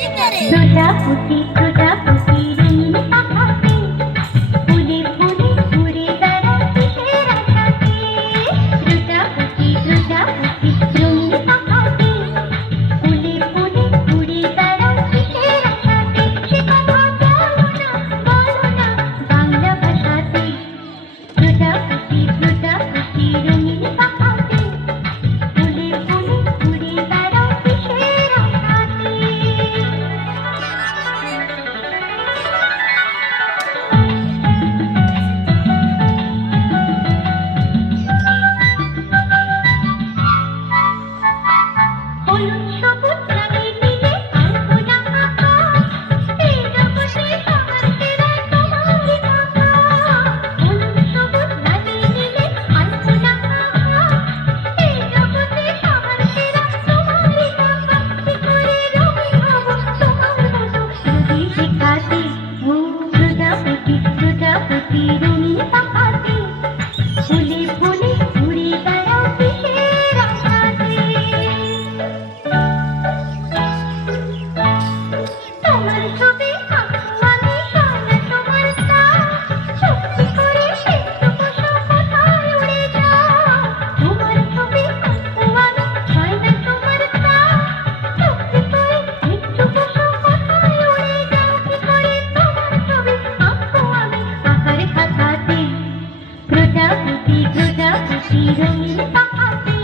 প্রজাপতি প্রজাপতি রঙিন পাখাতে ফুলে ফুলে ঘুরে বেড়ায় কিসের আশাতে? প্রজাপতি প্রজাপতি রঙিন পাখাতে ফুলে ফুলে ঘুরে বেড়ায় কিসের আশাতে? সে কথা বলো না বাংলা ভাষাতে। প্রজাপতি প্রজাপতি রঙিন পাখাতে ফুলে ফুলে ঘুরে বেড়ায় কিসের আশাতে? হলুদ সবুজ রঙের নীলে আলপনা আঁকা, এই জগতে সবার সেরা তোমারই আঁকা। হলুদ সবুজ রঙের নীলে আলপনা আঁকা, এই জগতে সবার সেরা তোমারই আঁকা। কি করে রঙিন হব তোমার মতো যদি শেখাতে? ও প্রজাপতি প্রজাপতি রঙিন পাখাতে ফুলে ফুলে ঘুরে বেড়াও কিসের আশাতে? তোমার ছবি আঁকবো আমি সোনা তোমার গায়ে, চুপটি করে একটু বসো কোথায় উড়ে যাও? তোমার ছবি আঁকবো আমি সোনা তোমার গায়ে, চুপটি করে একটু বসো কোথায় উড়ে যাও? কি করে তোমার ছবি আঁকবো আমি আঁকার খাতাতে? প্রজাপতি প্রজাপতি রঙিন পাখাতে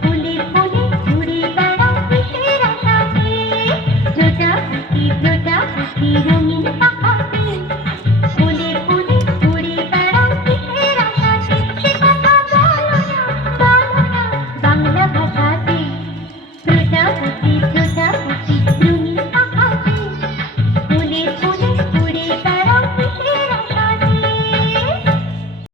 ফুলে ফুলে ঘুরে বেড়াও কিসের আশাতে? প্রজাপতি প্রজাপতি রঙিন